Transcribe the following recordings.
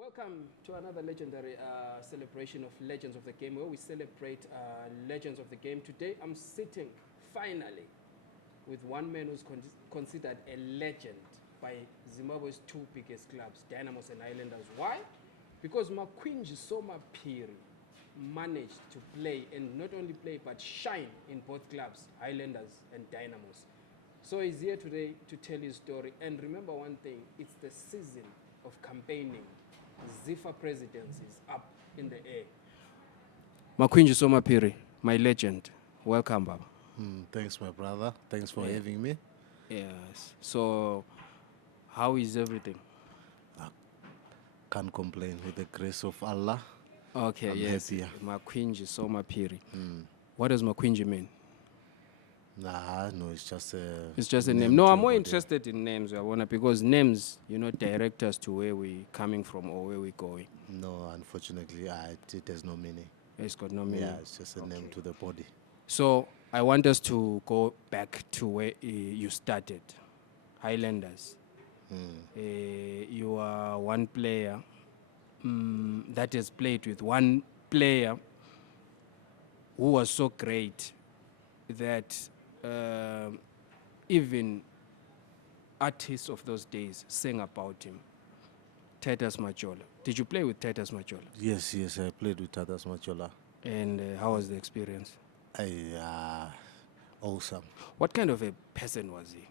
Welcome to another legendary celebration of Legends of the Game, where we celebrate legends of the game. Today, I'm sitting, finally, with one man who's considered a legend by Zimbabwe's two biggest clubs, Dynamos and Highlanders. Why? Because Makwinji Soma Phiri managed to play, and not only play, but shine in both clubs, Highlanders and Dynamos. So he's here today to tell his story. And remember one thing, it's the season of campaigning. Zifa Presidency is up in the air. Makwinji Soma Phiri, my legend. Welcome, Baba. Thanks, my brother. Thanks for having me. Yes. So, how is everything? Can't complain with the grace of Allah. Okay, I'm yes. happy. Makwinji Soma Phiri. What does Makwinji mean? No, it's just a... It's just a name. No, I'm more interested in names, because names, direct us to where we're coming from or where we're going. No, unfortunately, it has no meaning. It's got no meaning. Yeah, it's just a name to the body. So, I want us to go back to where you started, Highlanders. You are one player that has played with one player who was so great that even artists of those days sang about him, Titus Majola. Did you play with Titus Majola? Yes, I played with Titus Majola. And how was the experience? Awesome. What kind of a person was he?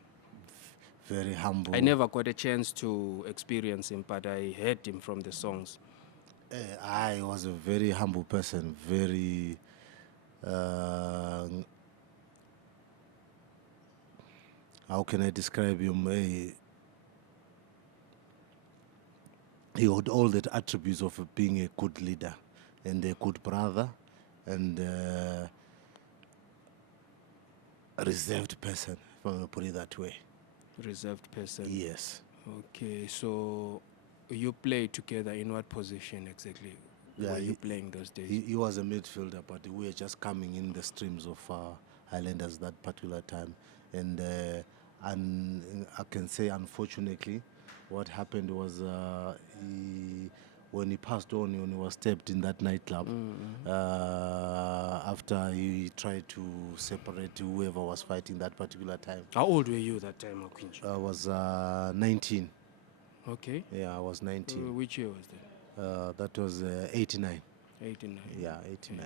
Very humble. I never got a chance to experience him, but I heard him from the songs. I was a very humble person, very... how can I describe him? He had all the attributes of being a good leader and a good brother and a reserved person, if I may put it that way. Reserved person? Yes. Okay, so you played together in what position exactly? Were you playing those days? He was a midfielder, but we were just coming in the streams of Highlanders that particular time. And I can say, unfortunately, what happened was when he passed on, when he was stabbed in that nightclub, after he tried to separate whoever was fighting that particular time. How old were you that time, Makwinji? I was 19. Okay. Yeah, I was 19. Which year was that? That was 89. 89. Yeah, 89.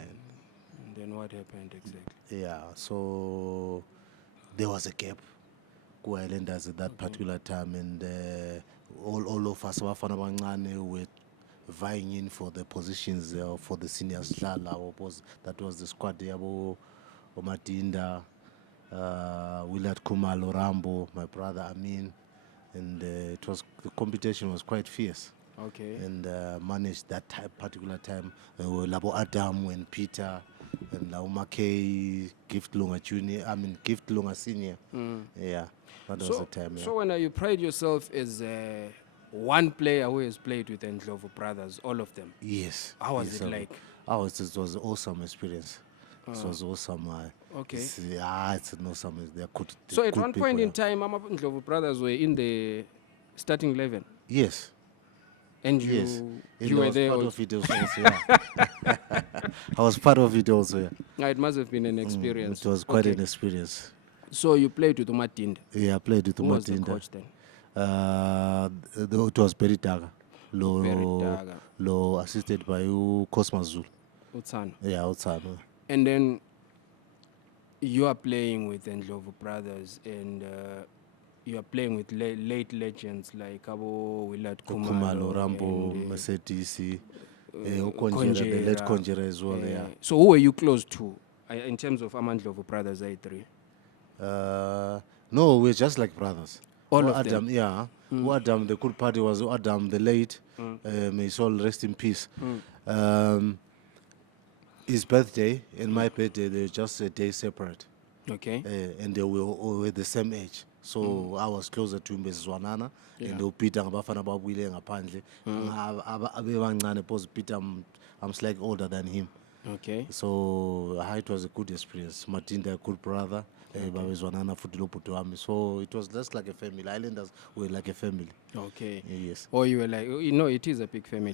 And then what happened exactly? Yeah, so there was a gap. Highlanders at that particular time, and all of us were vying in for the positions for the seniors. That was the squad. Omatinda, Willard Kumalo, Rambo, my brother Amin, and the competition was quite fierce. Okay. And managed that particular time. Labo Adam and Peter and Laumake, Gift Lunga Junior, Gift Lunga Senior. Yeah, that was the time. Yeah. So when you pride yourself as one player who has played with Ndlovu brothers, all of them? Yes. How was it like? It was an awesome experience. It was awesome. Okay. It's an awesome. So at one point in time, Ndlovu brothers were in the starting 11? Yes. And you were there? Part of it also, yeah. I was part of it also, yeah. Yeah, it must have been an experience. It was quite an experience. So you played with Umatinda? Yeah, I played with Umatinda. Who was the coach then? It was Peritaga. Lo assisted by Cosmas Zulu. Utsano. Yeah, Utsano. And then you are playing with Ndlovu brothers, and you are playing with late legends like Abo Willard Kumalo, Rambo, Mercedes, the late Conjera as well. Yeah. So who were you close to in terms of Ndlovu brothers, I3? No, we're just like brothers. All of Adam, them? yeah. Adam, the good party was Adam, the late. May his soul rest in peace. His birthday and my birthday, they were just a day separate. Okay. And they were the same age. So I was closer to him as Zwanana, and they Peter ngabafana babuyile ngaphandle. Abebancane because Peter I'm slightly older than him. Okay. So it was a good experience. Matinda, a good brother, babezwanana futhi lo bhuti wami. So it was just like a family. Islanders were like a family. Okay. Yes. Or you were like, it is a big family.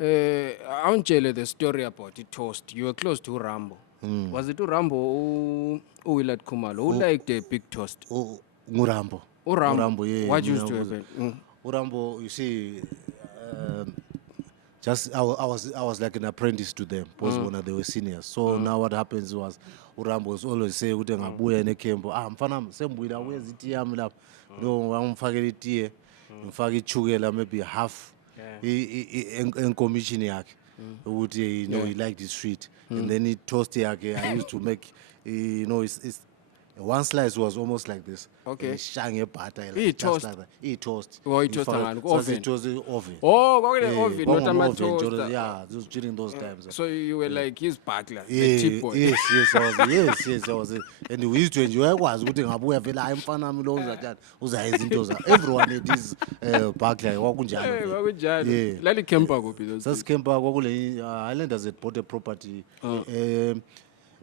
I want to tell the story about it toast. You were close to Rambo. Was it Rambo or Willard Kumalo? Who liked the big toast? Ngurambo. Rambo, yeah. What used to happen? Urambo, you see, just I was like an apprentice to them because when they were seniors. So now what happens was Urambo was always say ukuthi ngabuya nekembo mfana sembuyila wezi tea yami lapha no ngimfakela itiye ngifaka ichukela maybe half commission yakhe ukuthi he liked the sweet and then he toast yakhe I used to make it's one slice was almost like this. Okay. Shange butter. Toast. Like that. He toast. He toast oven. It was oven. Oh, oven, not a toaster. Yeah, just during those times. So you were like his butler, the cheap boy. Yes, I was. And we used to enjoy was good ngabuya vela ayimfana mi lo uzajani uzayenza into za. Everyone it is butler wakunjalo. Wakunjalo. Lali camper kuphi those. Sas camper kwakule Highlanders had bought a property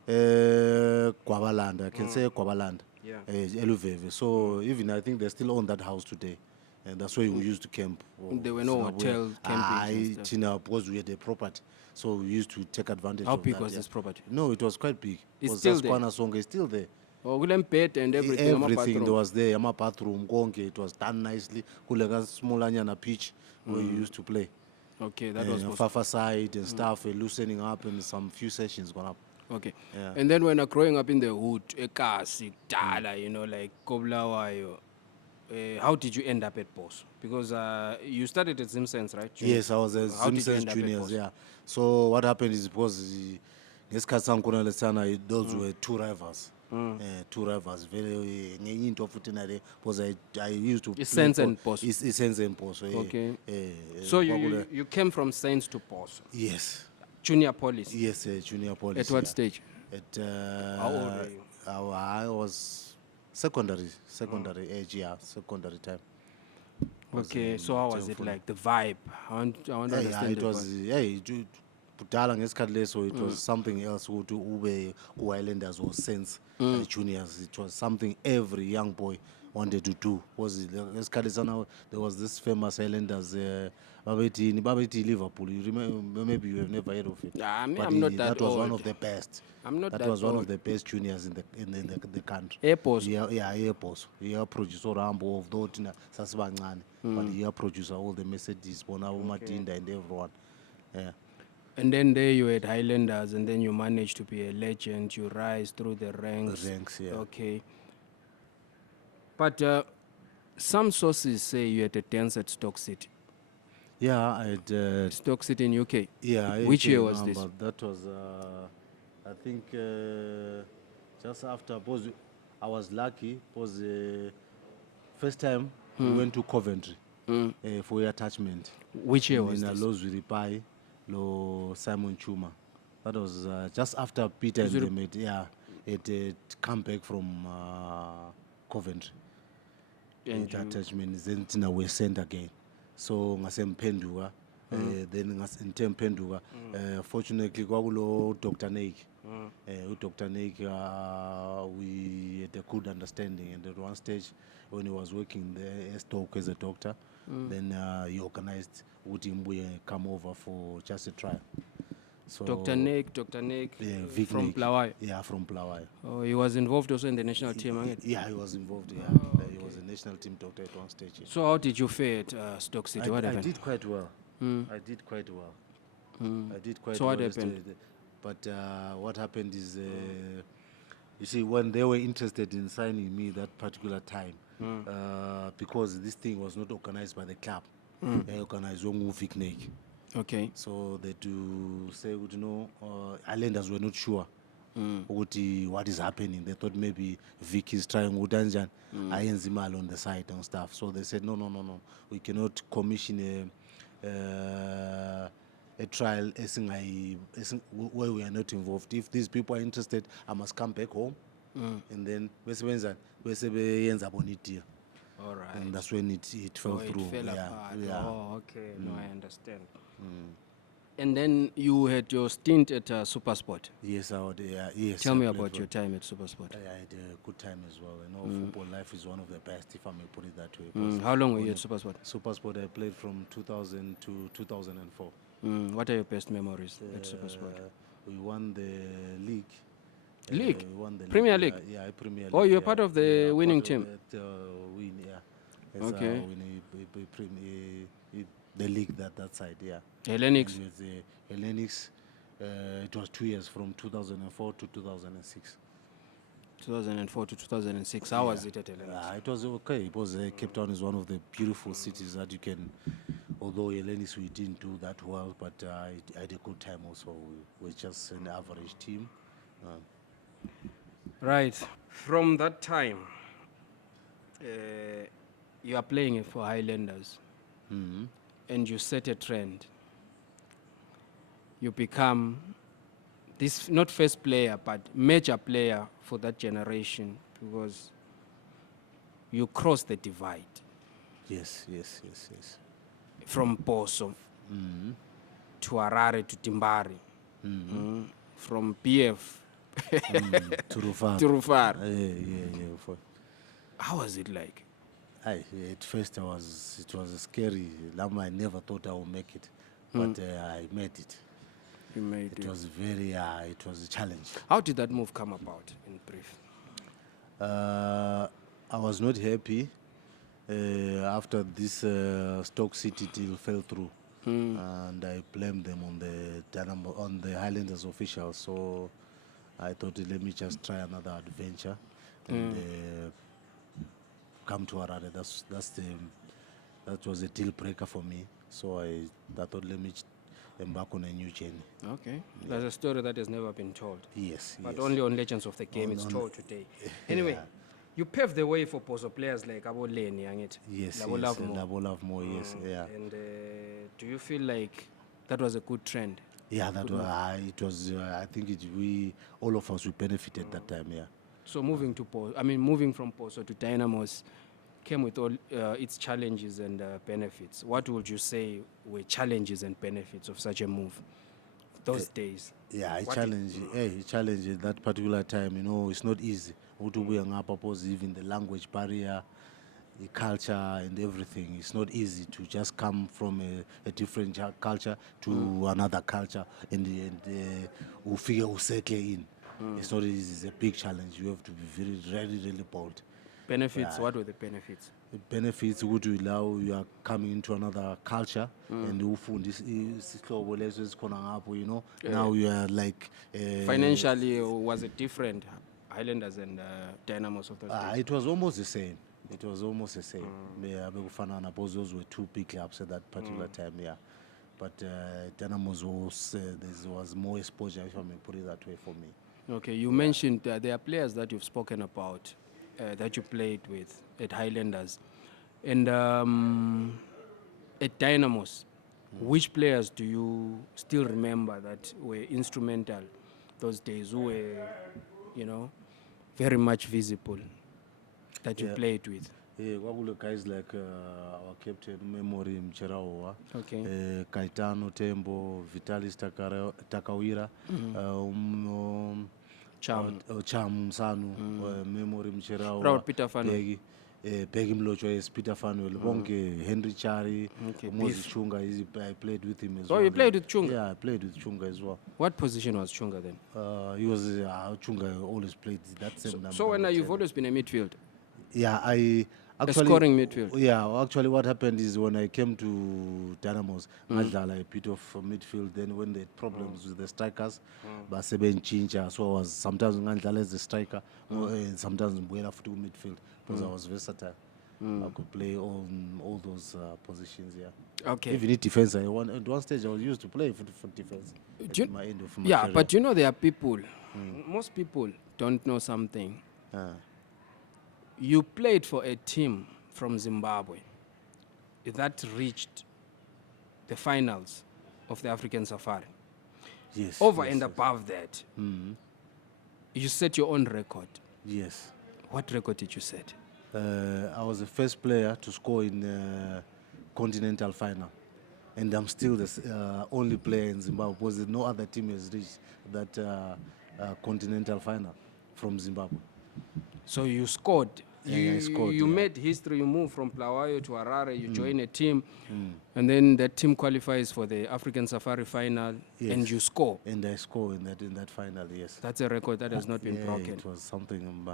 Gwabalanda, I can say Gwabalanda, Eluveve. So even I think they still own that house today, and that's where we used to camp. There were no hotel camping. Because we had a property, so we used to take advantage. How of big that, was this property? No, it was quite big. It's still there. It's still there. Oh, bed and everything. Everything there was there. My bathroom, it was done nicely. Kulega small anya pitch where you used to play. Okay, that was Fafa side and stuff, loosening up, and some few sessions gone up. Okay. Yeah. And then when you're growing up in the hood, like Koblawayo, how did you end up at Boss? Because you started at Simpsons, right? Yes, I was at Simpsons Juniors, yeah. So what happened is because those were two rivals. Two rivals, very into because I used to. Saints and Boss. Saints and Boss. Okay. So you came from Saints to Boss? Yes. Junior police? Yes, junior police. At what stage? At how old were you? I was secondary age, secondary time. Okay, so how was it like, the vibe? I want to understand it was, so it was something else who Highlanders or Saints juniors. It was something every young boy wanted to do. There was this famous Highlanders, Babeti Liverpool. You remember? Maybe you have never heard of it. I'm not that was old. one of the best. I'm not that was one of the best juniors in the country. Airports. Airports. He producer Rambo of Dotina Sasibangani, but he producer all the Mercedes, Bonavo Matinda, and everyone. Yeah. And then there you had Highlanders, and then you managed to be a legend. You rise through the ranks. The ranks, yeah. Okay. But some sources say you had a dance at Stoke City. Yeah, I had... Stoke City in UK? Yeah. Which year was this? That was, I think, just after. Because I was lucky, because first time we went to Coventry for your attachment. Which year was this? In Lo Simon Chuma. That was just after Peter and they made, it come back from Coventry. And attachment, then we sent again. So ngasempenduka then ngasempenduka fortunately kwakulo Dr. Nake Dr. Nake we had a good understanding, and at one stage when he was working there Stoke as a doctor, then he organized would come over for just a trial. So Dr. Nake from Plawai. Yeah, from Plawai. Oh, he was involved also in the national team. Yeah, he was involved. Yeah, he was a national team doctor at one stage. Yeah. So how did you fare at Stoke City? What happened? I did quite well. I did quite well. So what happened? But what happened is, you see, when they were interested in signing me that particular time, because this thing was not organized by the club, they organized one Vic Nake. Okay. So they do say, Highlanders were not sure what is happening. They thought maybe Vic is trying Udanjan, Ayenzimal on the side and stuff. So they said, no. We cannot commission a trial where we are not involved. If these people are interested, I must come back home. And then all right. And that's when it fell through. It fell apart. Yeah. Oh, okay. No, I understand. And then you had your stint at SuperSport. Yes, I would. Yes. Tell I me played about for- your time at SuperSport. I had a good time as well. Football life is one of the best, if I may put it that way. 'cause How long were you on at SuperSport? SuperSport, I played from 2000 to 2004. What are your best memories at SuperSport? We won the league. League? We won the Premier league. League? Yeah, Premier League. Oh, you're yeah. part of the Yeah, winning part of team? that, win, yeah. It's, Okay. the league that side, yeah. Hellenics? And with the Hellenics, it was 2 years from 2004 to 2006. 2004 to 2006. How was it at Hellenics? It was okay. It was Cape Town is one of the beautiful cities that you can. Although Hellenics we didn't do that well, but I had a good time also. We were just an average team. Right. From that time, you are playing for Highlanders, and you set a trend. You become this not first player, but major player for that generation because you cross the divide Yes. from Poso to Harare to Timbari, from BF To Rufar. to Rufar. Yeah. How was it like? At first, it was scary. Lama, I never thought I would make it, but I made it. You made It it. was it was a challenge. How did that move come about in brief? I was not happy after this Stoke City deal fell through, and I blamed them on the Highlanders officials. So I thought, let me just try another adventure and come to Harare. That was a deal breaker for me. So I thought, let me embark on a new journey. Okay. There's a story that has never been told. Yes. But only on Legends of the Game it's told today. Anyway, you paved the way for Poso players like Abo Leni, Angit. Yes. Labo Love More. Labo Love More, yes. Yeah. And do you feel like that was a good trend? Yeah, that was. It was. I think all of us, we benefited that time. Yeah. So moving from Poso to Dynamos came with all its challenges and benefits. What would you say were challenges and benefits of such a move those days? Yeah, a challenge at that particular time. It's not easy. Even the language barrier, the culture, and everything. It's not easy to just come from a different culture to another culture and settle in. It's not easy. It's a big challenge. You have to be really bold. Benefits, what were the benefits? The benefits would allow you are coming into another culture and now you are like Financially, was it different, Highlanders and Dynamos of those days? it was almost the same. Yeah, because those were two big clubs at that particular time, yeah. But Dynamos there was more exposure, if I may put it that way, for me. Okay, you mentioned there are players that you've spoken about that you played with at Highlanders. And at Dynamos, which players do you still remember that were instrumental those days, who were, very much visible, that you played with? Yeah, guys like our captain, Memory Mcherawa, Okay. Kaitano Tembo, Vitalis Takawira, Cham Sanu, Memory Mcherawa, Proud Peter Fanu. Peggy Mlocho is Peter Fanuel, Bonke, Henry Chari, Moses Chunga. I played with him as well. Oh, you played with Chunga? Yeah, I played with Chunga as well. What position was Chunga then? He was Chunga always played that same number. So when you've always been a midfield? Yeah, I actually... A scoring midfield? Yeah, actually what happened is when I came to Dynamos, I did a bit of midfield. Then when they had problems with the strikers, Baseben Chincha, so I was sometimes Ngandala as the striker, and sometimes Mbuela to midfield, because I was versatile. I could play on all those positions, yeah. Okay. Even in defense, at one stage I was used to play for defense. At my end of my yeah, career. but there are people, most people don't know something. You played for a team from Zimbabwe that reached the finals of the African Safari. Yes. Over yes, and yes. above that, you set your own record. Yes. What record did you set? I was the first player to score in continental final. and I'm still the only player in Zimbabwe because no other team has reached that continental final from Zimbabwe. So you scored. Yeah, I scored, You yeah. made history. You moved from Bulawayo to Harare. You join a team, and then that team qualifies for the African Safari final, Yes. and you score. And I score in that final, yes. That's a record that has not been Yeah, broken. it was something.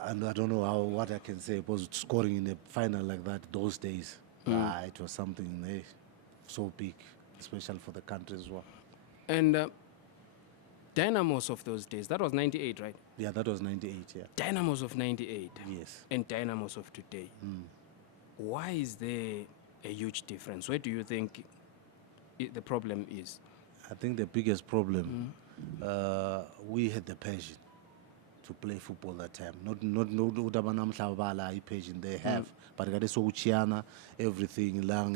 And I don't know what I can say. It was scoring in a final like that those days. It was something so big, especially for the country as well. And Dynamos of those days, that was 98, right? Yeah, that was 98, yeah. Dynamos of 98 Yes. and Dynamos of today. Why is there a huge difference? Where do you think the problem is? I think the biggest problem, we had the passion to play football that time. Not passion they have, but everything lang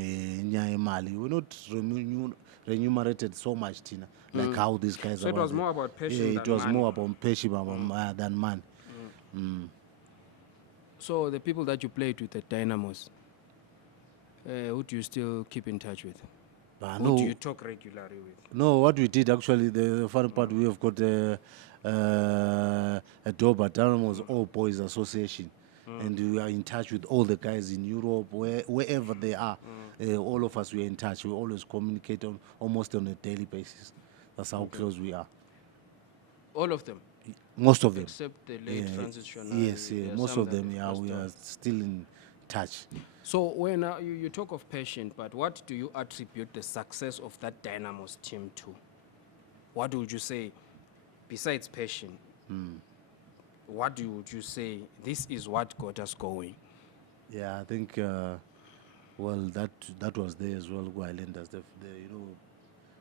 we're not remunerated so much, Tina, like how these guys So are. it was more about passion Yeah, than it was money. more about passion than money. So the people that you played with at Dynamos, who do you still keep in touch with? But Who do you talk regularly with? No, what we did actually, the fun part, we have got a Doba Dynamos All Boys Association, and we are in touch with all the guys in Europe, wherever they are. All of us, we are in touch. We always communicate almost on a daily basis. That's how close we are. All of them? Most of them. Except the late Francis Shona. Yes, most of them, yeah, we are still in touch. So when you talk of passion, but what do you attribute the success of that Dynamos team to? What would you say, besides passion, what would you say, this is what got us going? Yeah, I think, that was there as well, Highlanders,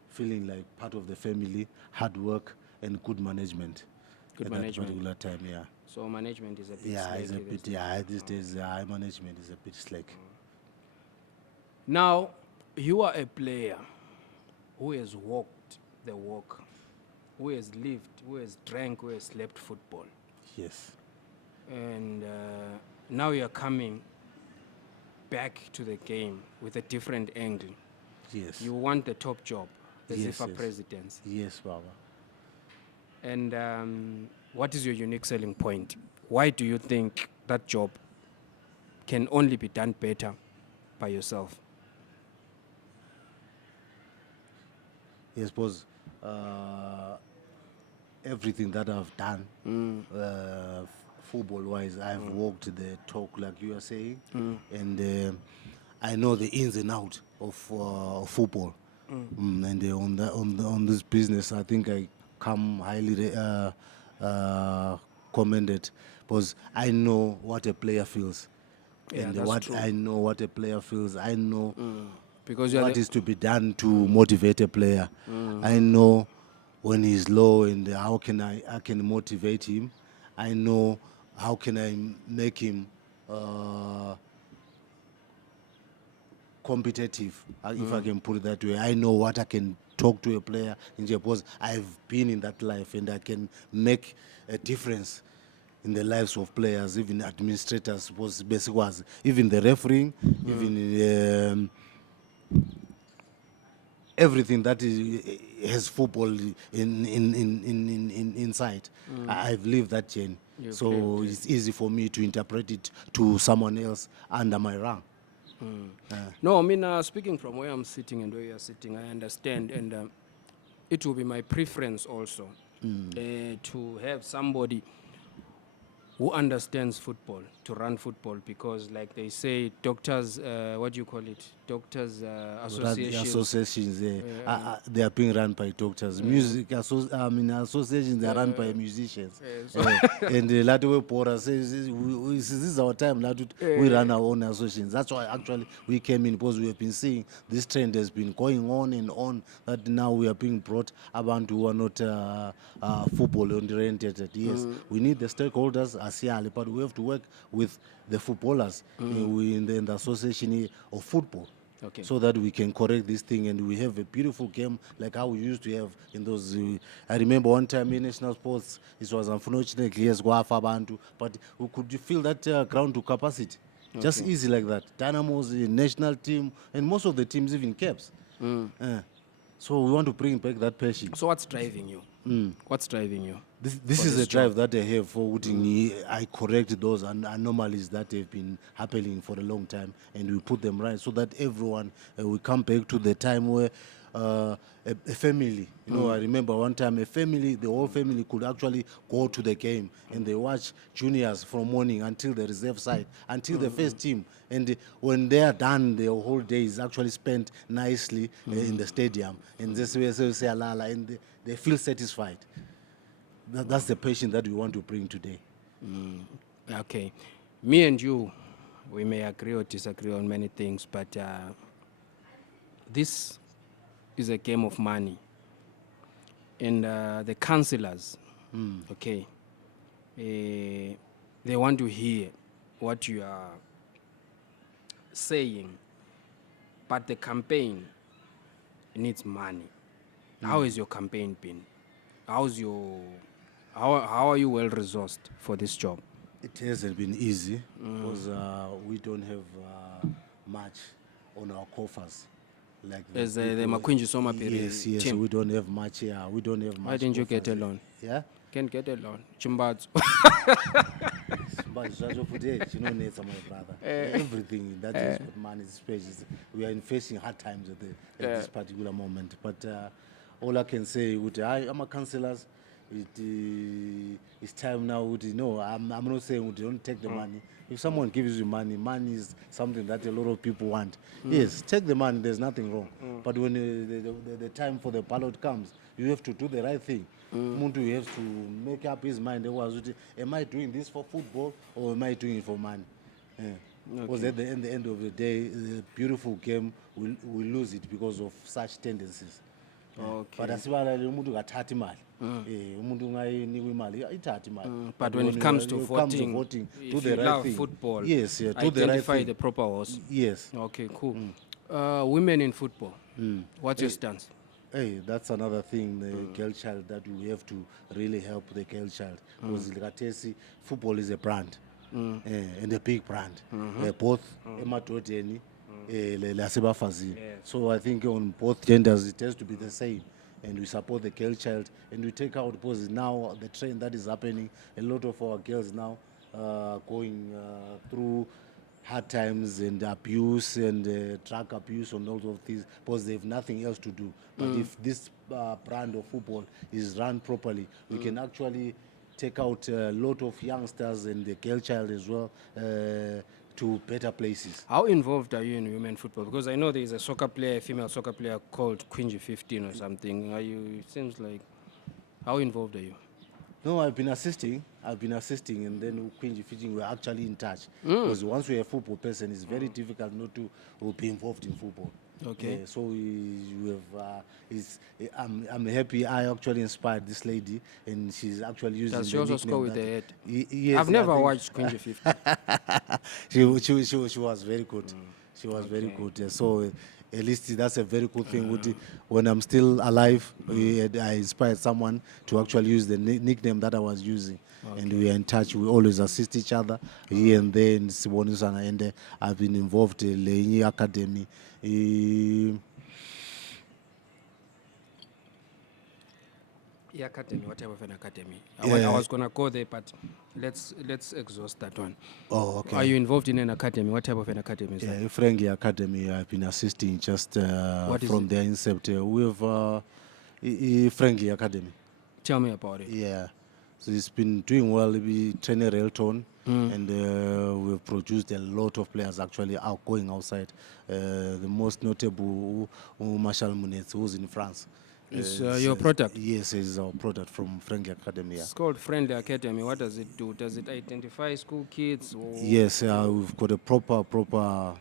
feeling like part of the family, hard work, and good management. Good at management. that particular time, yeah. So management is a bit Yeah, slack it's a these bit, days. yeah, these days, high management is a bit slack. Now, you are a player who has walked the walk, who has lived, who has drank, who has slept football. Yes. And now you're coming back to the game with a different angle. Yes. You want the top job, the Yes, Zifa yes. Presidency. Yes, Baba. And what is your unique selling point? Why do you think that job can only be done better by yourself? Yes, suppose everything that I've done, football-wise, I've walked the talk, like you are saying, and I know the ins and outs of football. And on this business, I think I come highly commended because I know what a player feels. Yeah, And that's true. I know what a player feels. I know Because you're what is to be done to motivate a player. I know when he's low and how can I can motivate him. I know how can I make him competitive, if I can put it that way. I know what I can talk to a player in because I've been in that life and I can make a difference in the lives of players, even administrators, was basic was even the refereeing, even everything that has football inside. I've lived that journey, so it's easy for me to interpret it to someone else under my rank. No, I mean, speaking from where I'm sitting and where you're sitting, I understand. And it will be my preference also to have somebody who understands football, to run football, because like they say, doctors, what do you call it? Doctors associations. Associations, they are being run by doctors. Music, associations, they are run by musicians. And Lado Pora says, this is our time, we run our own associations. That's why actually we came in, because we have been seeing this trend has been going on and on, that now we are being brought about who are not football oriented. Yes, we need the stakeholders, but we have to work with the footballers in the association of football. Okay. So that we can correct this thing and we have a beautiful game like how we used to have in those. I remember one time in national sports, it was unfortunately yes, but we could feel that ground to capacity. Just easy like that. Dynamos, the national team, and most of the teams even caps. So we want to bring back that passion. So what's driving you? What's driving you? This is a drive that I have for I correct those anomalies that have been happening for a long time, and we put them right so that everyone will come back to the time where a family, I remember one time the whole family could actually go to the game and they watch juniors from morning until the reserve side, until the first team. And when they are done, the whole day is actually spent nicely in the stadium. And they feel satisfied. That's the passion that we want to bring today. Okay. Me and you, we may agree or disagree on many things, but this is a game of money. And the councillors, okay, they want to hear what you are saying, but the campaign needs money. How has your campaign been? How are you well resourced for this job? It hasn't been easy because we don't have much on our coffers. Like As the Makwinji Soma Phiri yes, team. we don't have much here. We don't have much. Why didn't you get a coffers. loan? Yeah? Can't get a loan. Chimbadzo. But my brother. Everything that is with money is precious. We are facing hard times at this particular moment. But all I can say, I'm a councillors. It's time now. I'm not saying don't take the money. If someone gives you money is something that a lot of people want. Yes, take the money. There's nothing wrong. But when the time for the ballot comes, you have to do the right thing. Muntu has to make up his mind. Am I doing this for football or am I doing it for money? Because at the end of the day, the beautiful game, we lose it because of such tendencies. Okay. But But when it comes to voting, do if the you right love thing. football, Yes, do the right identify thing. the proper horse. Yes. Okay, cool. Women in football, what's your stance? Hey, that's another thing, the girl child, that we have to really help the girl child. Because football is a brand, and a big brand. Both emadodeni, lasebafazini. So I think on both genders it has to be the same. And we support the girl child, and we take out, because now the trend that is happening, a lot of our girls now going through hard times and abuse and drug abuse and all of these, because they have nothing else to do. But if this brand of football is run properly, we can actually take out a lot of youngsters and the girl child as well to better places. How involved are you in women football? Because I know there is a female soccer player called Makwinji 15 or something. It seems like, how involved are you? No, I've been assisting, and then Makwinji 15, we're actually in touch. Because once we're a football person, it's very difficult not to be involved in football. Okay. So we have. I'm happy. I actually inspired this lady, and she's actually using. Does she also score with the head? Yes, I've never watched Makwinji 15. she was very good. She was very good. So at least that's a very good thing. When I'm still alive, I inspired someone to actually use the nickname that I was using. And we are in touch. We always assist each other here and there in Sibonisana, and I've been involved in the academy. Academy, what type of an academy? I was gonna go there, but let's exhaust that one. Oh, okay. Are you involved in an academy? What type of an academy is that? Yeah, Friendly Academy. I've been assisting just from their inception. We have a Friendly Academy. Tell me about it. Yeah, so it's been doing well. We train a Railton, and we've produced a lot of players actually out going outside. The most notable, Marshall Munetz, who's in France. Is your product? Yes, it's our product from Friendly Academy. Yeah. It's called Friendly Academy. What does it do? Does it identify school kids? Or? Yes, we've got a proper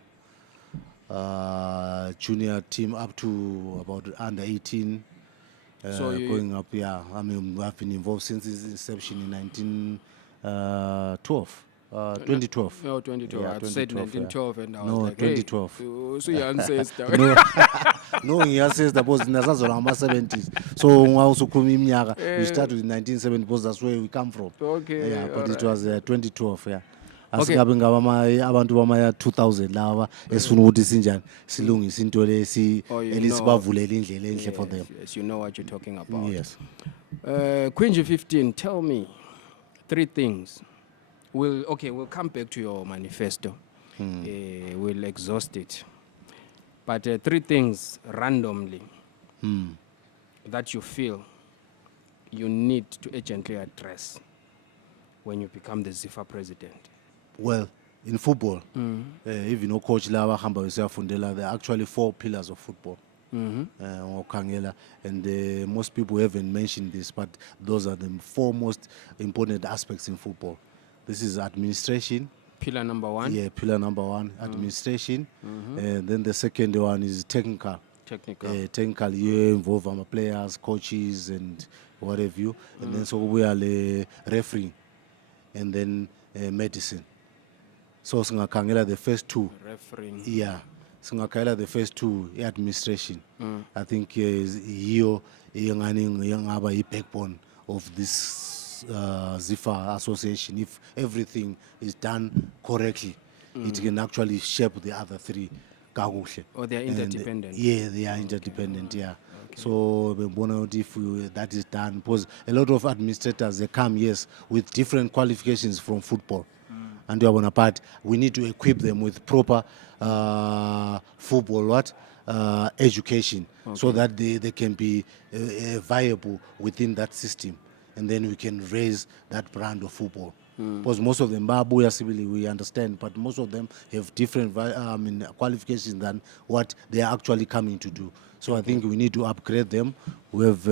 junior team up to about under 18. So going up, yeah. I mean, I've been involved since its inception in 2012. No, 2012. Yeah, I said 1912 and I was no, like, 2012. Hey, so your ancestor. No, he says that was in the 70s. So we also come in we start with 1970 because that's where we come from. Okay. Yeah, but it was 2012, yeah. asikabe ngaba abantu bamaya 2000 lava esifuna ukuthi sinjani silungise into lesi elisibavulela indlela enhle for them. Yes, you know what you're talking about. Yes. Quinji 15, tell me 3 things. We'll come back to your manifesto. We'll exhaust it. But 3 things randomly that you feel you need to urgently address when you become the Zifa president. Well, in football, even though coach lava hamba besiyafundela, there are actually 4 pillars of football. And most people haven't mentioned this, but those are the 4 most important aspects in football. This is administration. Pillar number 1? Yeah, pillar number 1, administration. And then the second one is technical. Technical, you involve players, coaches, and what have you. And then so we are the referee, and then medicine. So singakhangela the first 2. Refereeing. Yeah. Singakhangela the first 2, administration. I think yiyo ingaba i-backbone of this Zifa association. If everything is done correctly, it can actually shape the other 3 kakuhle. Or they are interdependent. Yeah, they are interdependent, yeah. So if that is done, because a lot of administrators, they come, yes, with different qualifications from football. And but we need to equip them with proper football education, so that they can be viable within that system. And then we can raise that brand of football. Because most of them, we understand, but most of them have different qualifications than what they are actually coming to do. So I think we need to upgrade them. We have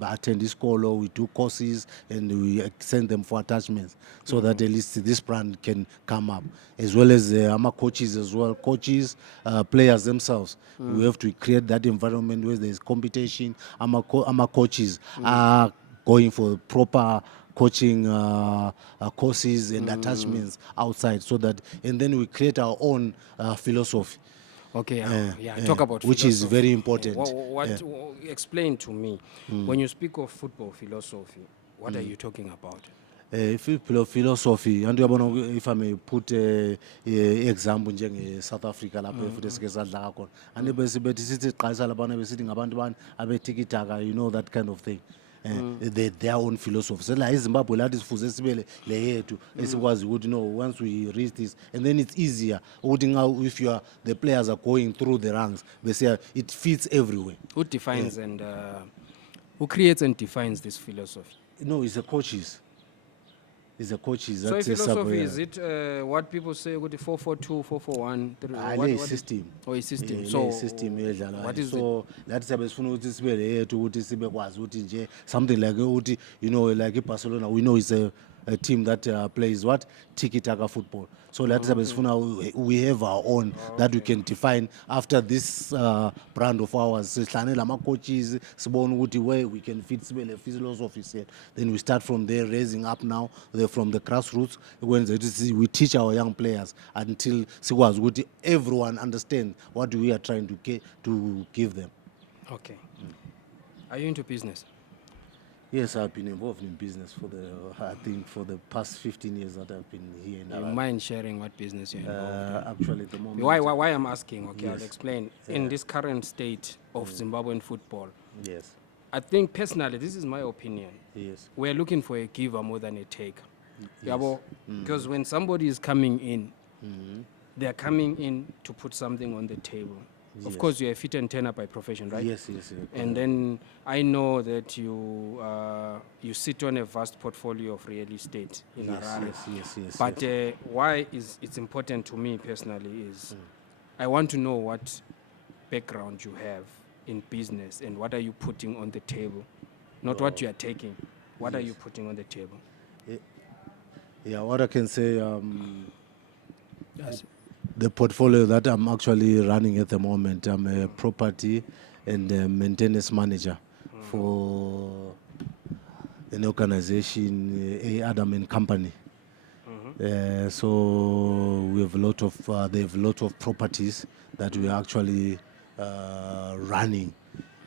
attended school, or we do courses, and we send them for attachments, so that at least this brand can come up. As well as coaches as well, coaches, players themselves. We have to create that environment where there is competition. Coaches are going for proper coaching courses and attachments outside, so that, and then we create our own philosophy. Okay, talk about which philosophy. Is very important. Explain to me, when you speak of football philosophy, what are you talking about? Philosophy, and if I may put example in South Africa, and you know, that kind of thing. Their own philosophy. So like Zimbabwe, that is once we reach this, and then it's easier. If the players are going through the ranks, they say it fits everywhere. Who defines and who creates and defines this philosophy? No, it's the coaches. It's the coaches. So philosophy, is it what people say with the 4-4-2, 4-4-1? What system. Oh, a system. So system. What is so that's something like, you know, like Barcelona, we know it's a team that plays what? Tiki-taka football. So we have our own that we can define after this brand of ours. Coaches, where we can fit philosophy. Then we start from there, raising up now from the grassroots. When we teach our young players until everyone understands what we are trying to give them. Okay. Are you into business? Yes, I've been involved in business for the past 15 years that I've been here in You mind sharing what business you're involved in? Actually, at the moment. Why I'm asking, okay, Yes. I'll explain. In this current state of Zimbabwean football, Yes. I think personally, this is my opinion, Yes. we're looking for a giver more than a taker. Yes. Because when somebody is coming in, they're coming in to put something on the table. Of course, you're a fit and turner by profession, right? Yes. And then I know that you sit on a vast portfolio of real estate in Harare. Yes. But why it's important to me personally is I want to know what background you have in business and what are you putting on the table, not what you are taking. What are you putting on the table? Yeah, what I can say, the portfolio that I'm actually running at the moment, I'm a property and maintenance manager for an organization, Adam and Company. So we have they have a lot of properties that we are actually running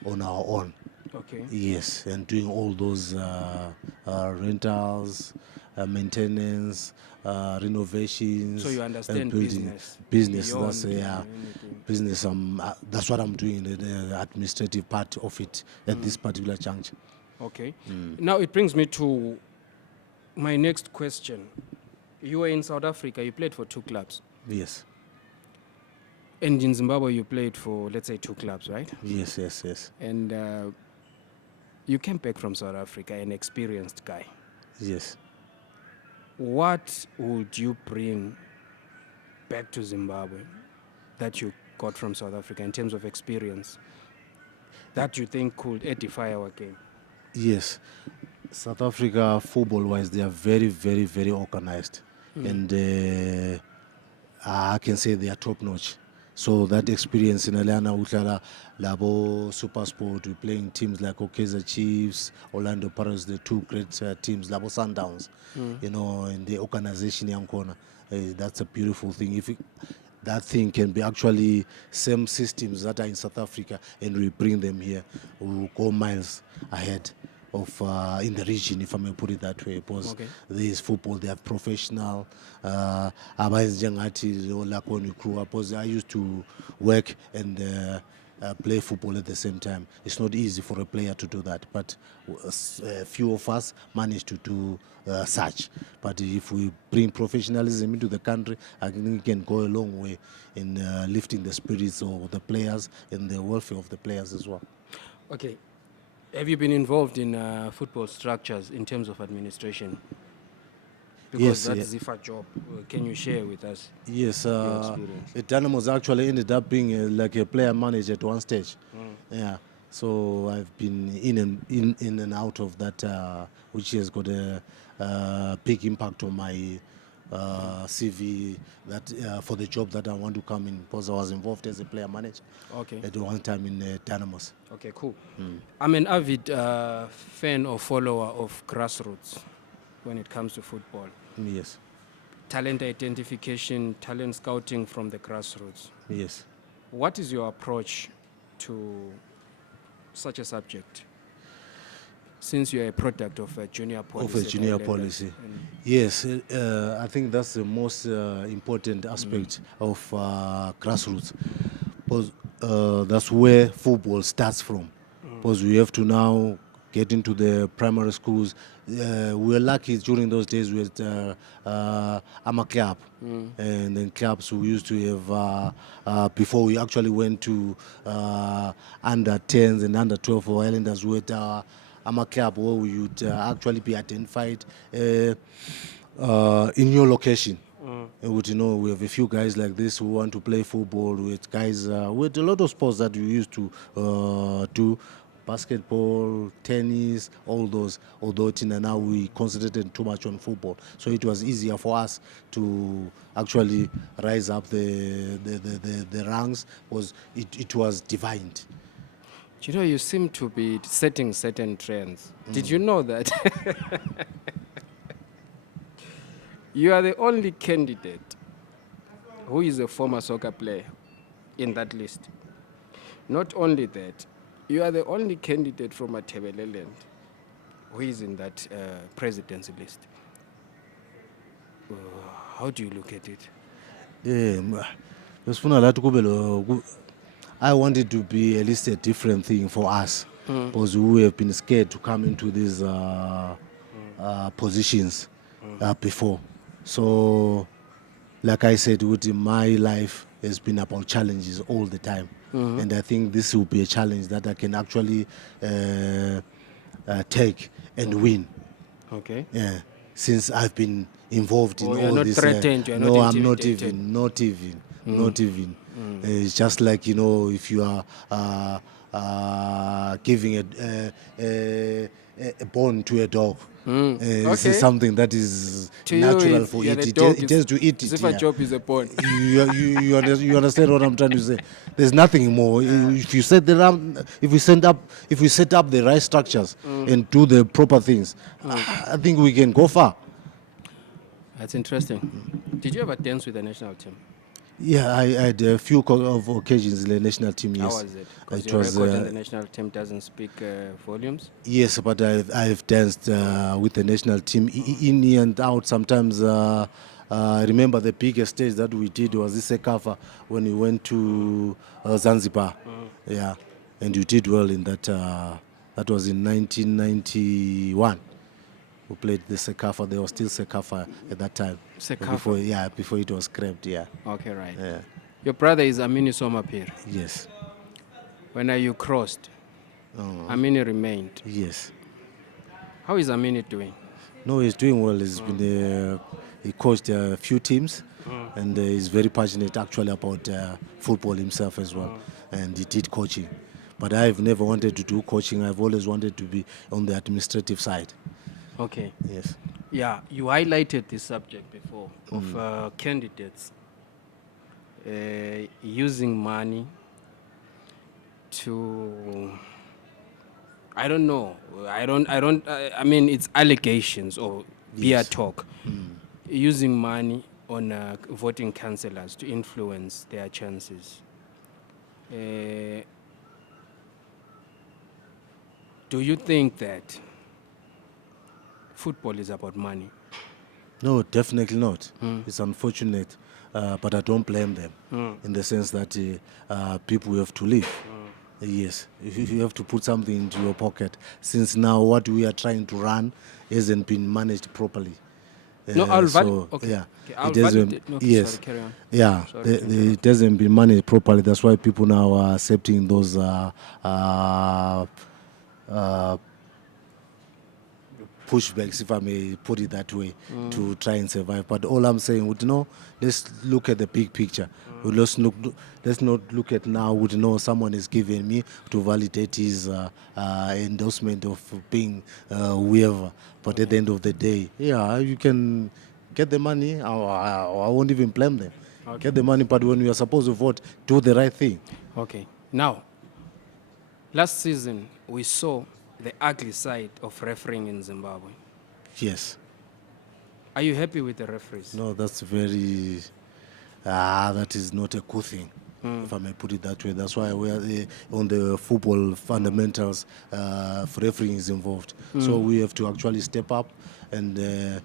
on our own. Okay. Yes, and doing all those rentals, maintenance, renovations. So you understand building. business That's beyond, business. That's what I'm doing, the administrative part of it at this particular juncture. Okay. Now it brings me to my next question. You were in South Africa. You played for 2 clubs. Yes. And in Zimbabwe, you played for, let's say, 2 clubs, right? Yes. And you came back from South Africa, an experienced guy. Yes. What would you bring back to Zimbabwe that you got from South Africa in terms of experience that you think could edify our game? Yes. South Africa, football-wise, they are very, very, very organized. And I can say they are top-notch. So that experience in Alana Utlala, Labo, SuperSport, we're playing teams like Kaizer Chiefs, Orlando Pirates, the 2 great teams, Labo Sundowns, you know, in the organization young corner. That's a beautiful thing. If that thing can be actually same systems that are in South Africa and we bring them here, we'll go miles ahead of in the region, if I may put it that way, because there is football, they have professional like when we grew up, because I used to work and play football at the same time. It's not easy for a player to do that, but a few of us managed to do such. But if we bring professionalism into the country, I think we can go a long way in lifting the spirits of the players and the welfare of the players as well. Okay. Have you been involved in football structures in terms of administration? Because that's Zifa job. Can you share with us? Yes, Dynamos actually ended up being like a player manager at one stage. Yeah, so I've been in and out of that, which has got a big impact on my CV that for the job that I want to come in, because I was involved as a player manager at one time in Dynamos. Okay, cool. I'm an avid fan or follower of Grassroots when it comes to football. Yes. Talent identification, talent scouting from the grassroots. Yes. What is your approach to such a subject, since you're a product of a junior policy? Of a junior policy. Yes, I think that's the most important aspect of grassroots, because that's where football starts from. Because we have to now get into the primary schools. We were lucky during those days with AMA club, and then clubs we used to have before we actually went to under 10s and under 12 for Highlanders with AMA club, where we would actually be identified in your location. With, you know, we have a few guys like this who want to play football, with guys with a lot of sports that we used to do. Basketball, tennis, all those. Although now we concentrated too much on football, so it was easier for us to actually rise up the ranks, because it was divined. You know, you seem to be setting certain trends. Did you know that? You are the only candidate who is a former soccer player in that list. Not only that, you are the only candidate from Matebeleland who is in that presidency list. How do you look at it? I want it to be at least a different thing for us, because we have been scared to come into these positions before. So, like I said, my life has been about challenges all the time. And I think this will be a challenge that I can actually take and win. Okay. Yeah. Since I've been involved in all not this. Threatened, you're no, not I'm intimidated. not even. It's just like, you know, if you are giving a bone to a dog. This is something that is to natural you, for it. It has to eat it. Zifa job is a bone. You understand what I'm trying to say? There's nothing more. If you set if we set up the right structures and do the proper things, I think we can go far. That's interesting. Did you ever dance with the national team? Yeah, I had a few of occasions in the national team. How Yes, was it? Because it your was. record in the national team doesn't speak volumes. Yes, but I've danced with the national team in and out. Sometimes I remember the biggest stage that we did was this Sekafa when we went to Zanzibar. Yeah, and you did well in that. That was in 1991. We played the Sekafa. There was still Sekafa at that time. Sekafa. Before it was scrapped. Yeah. Okay, right. Yeah. Your brother is Amini Soma Phiri. Yes. When are you crossed? Amini remained. Yes. How is Amini doing? No, he's doing well. He's been he coached a few teams, and he's very passionate actually about football himself as well. And he did coaching, but I've never wanted to do coaching. I've always wanted to be on the administrative side. Okay. Yes. Yeah, you highlighted this subject before of candidates using money to, I don't know. I mean, it's allegations or beer talk. Using money on voting councillors to influence their chances. Do you think that football is about money? No, definitely not. It's unfortunate, but I don't blame them in the sense that people have to live. Yes, you have to put something into your pocket. Since now what we are trying to run hasn't been managed properly. No, I'll so, okay. Yeah, Okay, I'll it doesn't. validate. Okay, Yes, sorry, carry on. yeah, Sorry to interrupt. it hasn't been managed properly. That's why people now are accepting those pushbacks, if I may put it that way, to try and survive. But all I'm saying would let's look at the big picture. Let's not look at now would someone is giving me to validate his endorsement of being whoever. But at the end of the day, yeah, you can get the money. I won't even blame them. Okay. Get the money, but when you are supposed to vote, do the right thing. Okay. Now, last season we saw the ugly side of refereeing in Zimbabwe. Yes. Are you happy with the referees? No, that's very. That is not a good thing, if I may put it that way. That's why we are on the football fundamentals. Refereeing is involved, so we have to actually step up and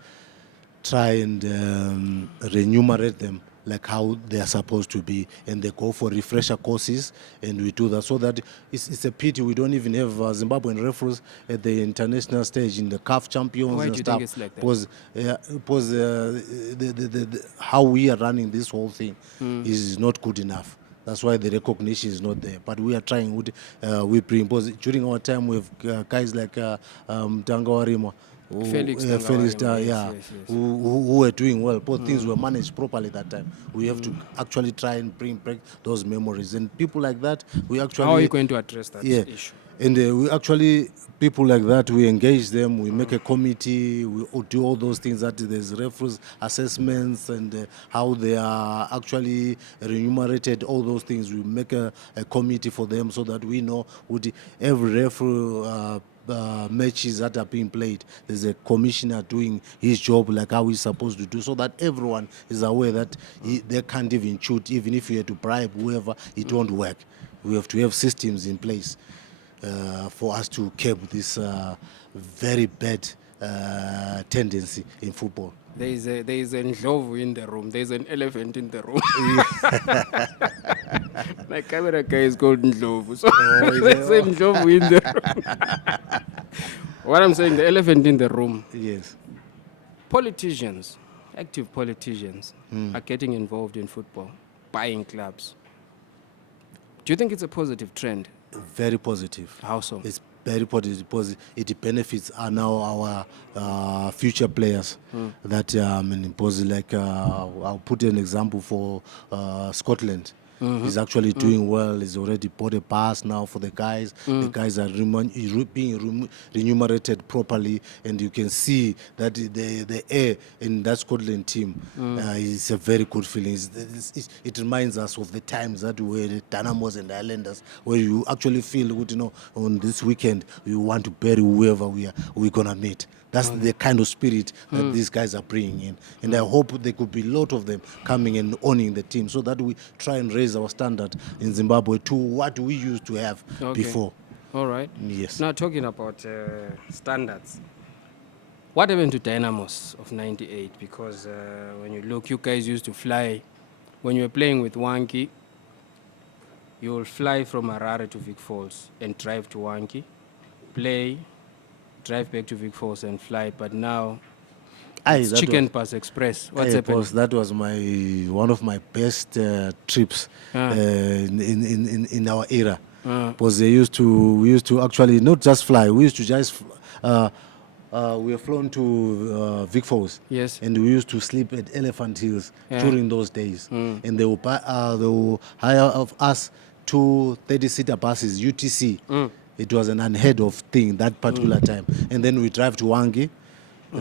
try and remunerate them like how they are supposed to be, and they go for refresher courses, and we do that. So that it's a pity we don't even have Zimbabwean referees at the international stage in the CAF champions. Why and do you stuff. think it's like that? Because the how we are running this whole thing is not good enough. That's why the recognition is not there. But we are trying. We bring, because during our time we have guys like Tangawarima, Felix Felix, Tangawarima, yeah, yes. who were doing well. Both things were managed properly that time. We have to actually try and bring back those memories. And people like that, we actually... How are you going to address that issue? And we actually, people like that, we engage them, we make a committee, we do all those things that there's reference assessments and how they are actually remunerated, all those things. We make a committee for them so that we know every referee matches that are being played, there's a commissioner doing his job like how he's supposed to do, so that everyone is aware that they can't even shoot, even if you had to bribe whoever, it won't work. We have to have systems in place for us to curb this very bad tendency in football. There is a ndlovu in the room. There is an elephant in the room. My camera guy is called Ndlovu. So there's a ndlovu in the room. What I'm saying, the elephant in the room. Yes. Politicians, active politicians, are getting involved in football, buying clubs. Do you think it's a positive trend? Very positive. How so? It's very positive because it benefits now our future players. That like I'll put an example for Scotland. He's actually doing well. He's already bought a pass now for the guys. The guys are being remunerated properly, and you can see that the air in that Scotland team is a very good feeling. It reminds us of the times that we were at Dynamos and Highlanders, where you actually feel good. On this weekend we want to bury whoever we're gonna meet. That's the kind of spirit that these guys are bringing in. And I hope there could be a lot of them coming and owning the team so that we try and raise our standard in Zimbabwe to what we used to have before. All right. Yes. Now, talking about standards, what happened to Dynamos of 98? Because when you look, you guys used to fly. When you were playing with Wanki, you will fly from Harare to Vic Falls and drive to Wanki, play, drive back to Vic Falls and fly. But now, it's Chicken Pass Express. What's happening? That was one of my best trips in our era. Because we used to actually not just fly. We used to just we were flown to Vic Falls. Yes. And we used to sleep at Elephant Hills during those days. And they will hire of us 2 30-seater buses, UTC. It was an unheard of thing that particular time. And then we drive to Wangi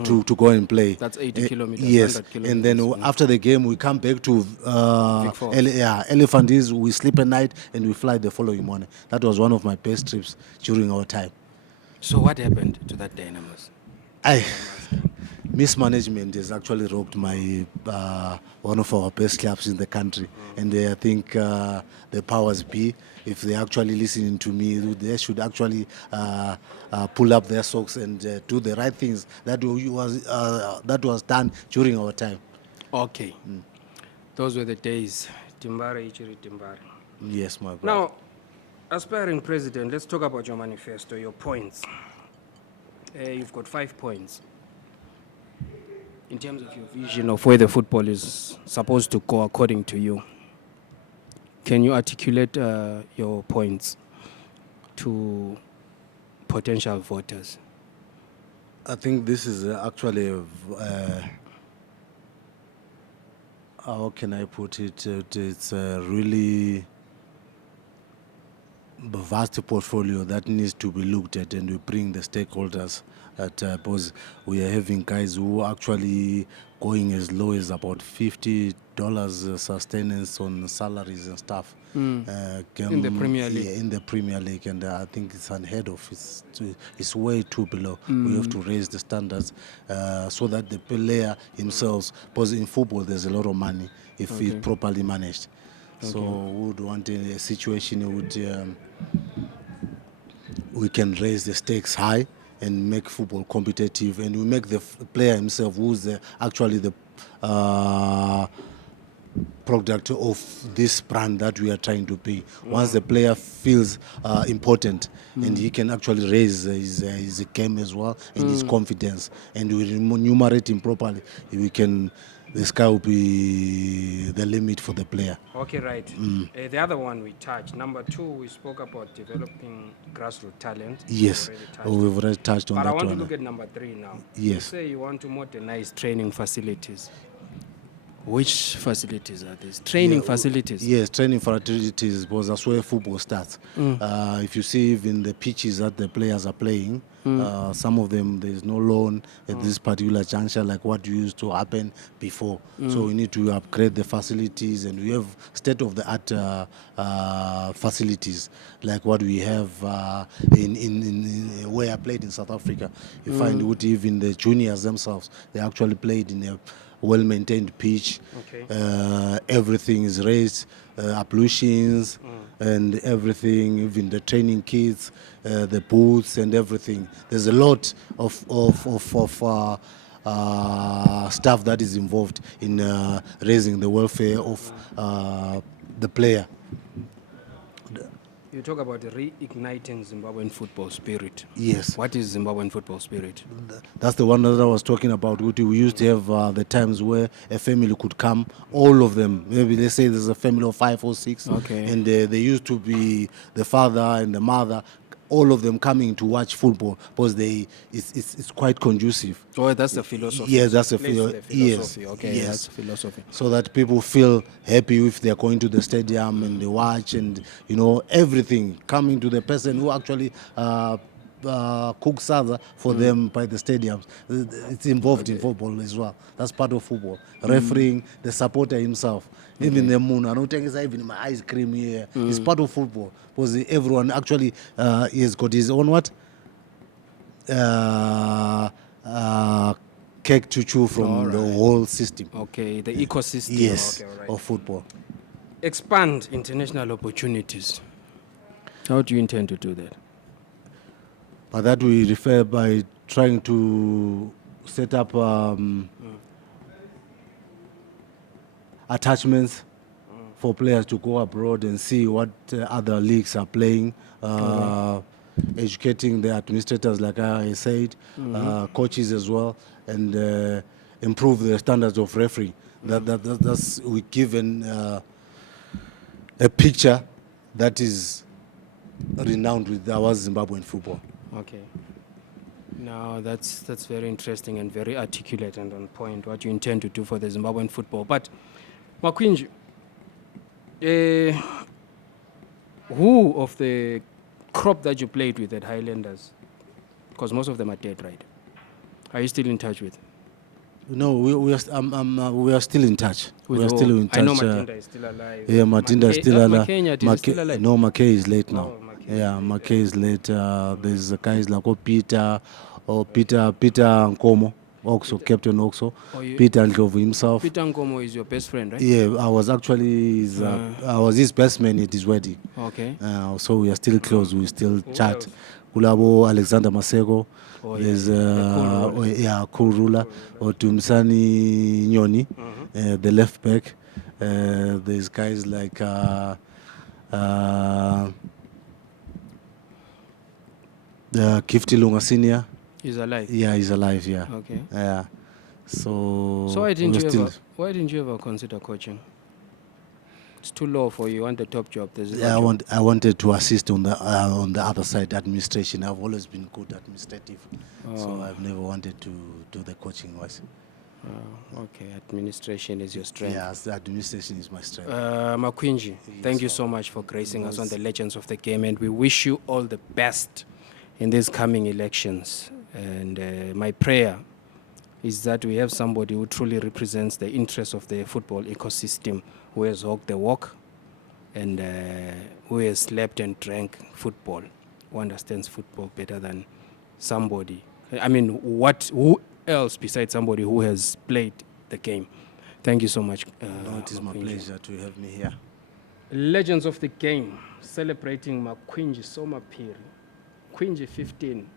to go and play. That's 80 kilometers. Yes. 100 kilometers. And then after the game, we come back to Elephant Hills. We sleep at night and we fly the following morning. That was one of my best trips during our time. So what happened to that Dynamos? Mismanagement has actually robbed my one of our best clubs in the country. And I think the powers be, if they actually listening to me, they should actually pull up their socks and do the right things that was done during our time. Okay. Those were the days. Timbare, Ichiri, Timbare. Yes, my brother. Now, aspiring president, let's talk about your manifesto, your points. You've got 5 points. In terms of your vision of where the football is supposed to go according to you, can you articulate your points to potential voters? I think this is actually, how can I put it? It's a really vast portfolio that needs to be looked at, and we bring the stakeholders at because we are having guys who are actually going as low as about $50 sustenance on salaries and stuff. In the Premier League. Yeah, in the Premier League, and I think it's unheard of. It's way too below. We have to raise the standards so that the player himself, because in football there's a lot of money if it's properly managed. So we would want a situation we can raise the stakes high and make football competitive, and we make the player himself, who's actually the product of this brand that we are trying to be. Once the player feels important, and he can actually raise his game as well and his confidence, and we remunerate him properly, the sky will be the limit for the player. Okay, right. The other one we touched, number 2, we spoke about developing grassroots talent. Yes, we've already touched on that one. But I want to look at number 3 now. Yes. You say you want to modernize training facilities. Which facilities are these? Training facilities? Yes, training facilities, because that's where football starts. If you see even the pitches that the players are playing, some of them there's no loan at this particular juncture like what used to happen before. So we need to upgrade the facilities, and we have state-of-the-art facilities like what we have in where I played in South Africa. You find what even the juniors themselves, they actually played in a well-maintained pitch. Everything is raised, ablutions and everything, even the training kits, the boots and everything. There's a lot of stuff that is involved in raising the welfare of the player. You talk about reigniting Zimbabwean football spirit. Yes. What is Zimbabwean football spirit? That's the one that I was talking about. We used to have the times where a family could come, all of them. Maybe let's say there's a family of 5 or 6. And they used to be the father and the mother, all of them coming to watch football because it's quite conducive. Oh, that's the philosophy. Yes, that's the philosophy. Yes. Okay, yes. That's philosophy. So that people feel happy if they're going to the stadium and they watch, and everything coming to the person who actually cooks sada for them by the stadiums. It's involved in football as well. That's part of football. Refereeing, the supporter himself. Even the moon, I don't think it's even my ice cream here. It's part of football because everyone actually has got his own what? cake to chew from the whole system. Okay, the ecosystem. Yes, Okay, all right. of football. Expand international opportunities. How do you intend to do that? By that we refer by trying to set up attachments for players to go abroad and see what other leagues are playing, educating the administrators, like I said, coaches as well, and improve the standards of refereeing. That's we given a picture that is renowned with our Zimbabwean football. Okay. Now that's very interesting and very articulate and on point what you intend to do for the Zimbabwean football. But Makwinji, who of the crop that you played with at Highlanders, because most of them are dead, right? Are you still in touch with? No, we are still in touch. We are still in touch. I know Matinda is still alive. Yeah, Matinda is still alive. Is still alive. No, McKay is late now. Oh, Yeah, McKay is late. There's guys like Peter Nkomo, also captain also. Peter Ndlovu himself. Peter Nkomo is your best friend, right? Yeah, I was actually I was his best man at his wedding. Okay. So we are still close. We still chat. Kulabo Alexander Masego. There's cool ruler. Otumsani Nyoni, the left back. There's guys like Gifty Lunga Senior. He's alive. Yeah, he's alive. Yeah. Okay. Yeah. So why didn't you ever consider coaching? It's too low for you. You want the top job. I wanted to assist on the other side, administration. I've always been good administrative, so I've never wanted to do the coaching wise. Okay, administration is your strength. Yes, administration is my strength. Makwinji, thank you so much for gracing us on the Legends of the Game, and we wish you all the best in these coming elections. And my prayer is that we have somebody who truly represents the interests of the football ecosystem, who has walked the walk and who has slept and drank football, who understands football better than somebody. I mean, who else besides somebody who has played the game? Thank you so much. It is my pleasure to have me here. Legends of the Game, celebrating Makwinji Soma Phiri, Kwinji 15.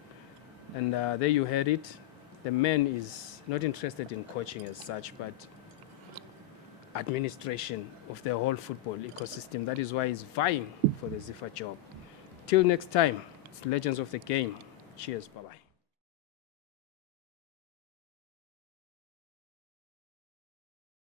And there you heard it. The man is not interested in coaching as such, but administration of the whole football ecosystem. That is why he's vying for the Zifa job. Till next time, it's Legends of the Game. Cheers, bye-bye.